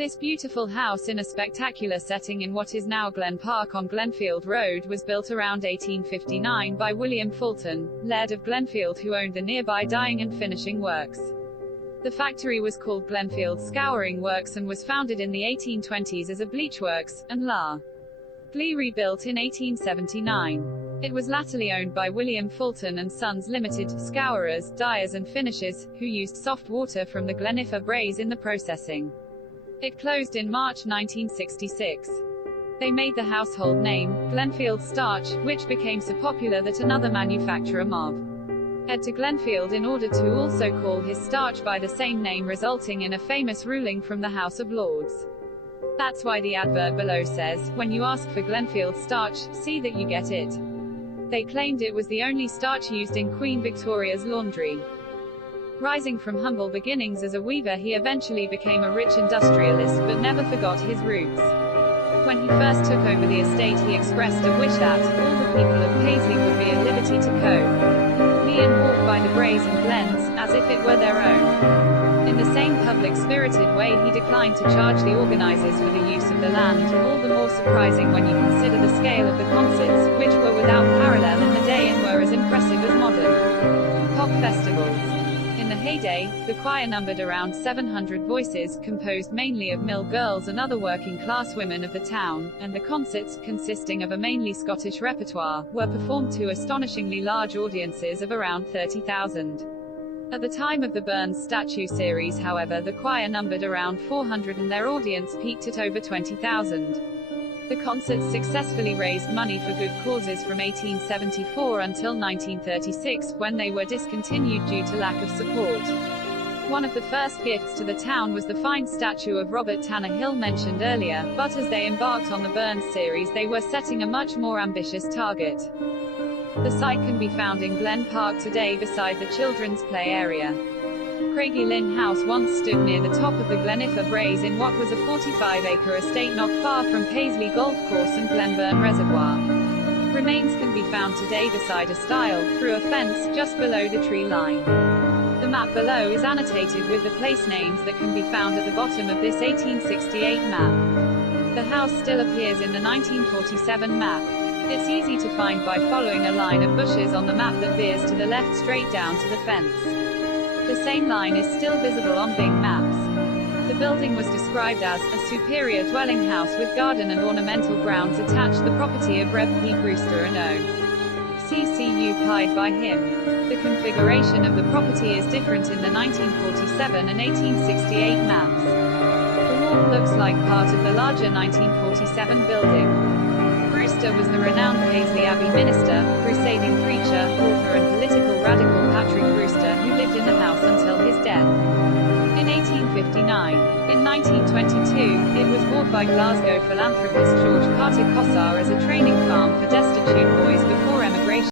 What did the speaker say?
This beautiful house in a spectacular setting in what is now Glen Park on Glenfield Road was built around 1859 by William Fulton, Laird of Glenfield, who owned the nearby dyeing and finishing works. The factory was called Glenfield Scouring Works and was founded in the 1820s as a bleach works, and largely rebuilt in 1879. It was latterly owned by William Fulton and Sons Limited, scourers, dyers and finishers, who used soft water from the Gleniffer braes in the processing. It closed in March 1966. They made the household name, Glenfield Starch, which became so popular that another manufacturer moved to Glenfield in order to also call his starch by the same name, resulting in a famous ruling from the House of Lords. That's why the advert below says, "When you ask for Glenfield starch, see that you get it." They claimed it was the only starch used in Queen Victoria's laundry. Rising from humble beginnings as a weaver, he eventually became a rich industrialist, but never forgot his roots. When he first took over the estate, he expressed a wish that all the people of Paisley would be at liberty to co-me and walk by the braes and glens, as if it were their own. In the same public-spirited way, he declined to charge the organizers for the use of the land, all the more surprising when you consider the scale of the concerts, which were without parallel in the day and were as impressive as modern pop festivals. In the heyday, the choir numbered around 700 voices, composed mainly of mill girls and other working-class women of the town, and the concerts, consisting of a mainly Scottish repertoire, were performed to astonishingly large audiences of around 30,000. At the time of the Burns statue series, however, the choir numbered around 400 and their audience peaked at over 20,000. The concerts successfully raised money for good causes from 1874 until 1936, when they were discontinued due to lack of support. One of the first gifts to the town was the fine statue of Robert Tanner Hill mentioned earlier, but as they embarked on the Burns series, they were setting a much more ambitious target. The site can be found in Glen Park today beside the children's play area. Craigie Lynn House once stood near the top of the Gleniffer braes in what was a 45-acre estate not far from Paisley Golf Course and Glenburn Reservoir. Remains can be found today beside a stile, through a fence, just below the tree line. The map below is annotated with the place names that can be found at the bottom of this 1868 map. The house still appears in the 1947 map. It's easy to find by following a line of bushes on the map that veers to the left straight down to the fence. The same line is still visible on Bing maps. The building was described as a superior dwelling house with garden and ornamental grounds attached, the property of Rev. P. Brewster and O.C.C.U. pied by him. The configuration of the property is different in the 1947 and 1868 maps. The wall looks like part of the larger 1947 building. Brewster was the renowned Paisley Abbey minister, crusading preacher, author and political radical Patrick Brewster, who lived in the house until his death in 1859. In 1922, it was bought by Glasgow philanthropist George Carter Cossar as a training farm for destitute boys before emigration.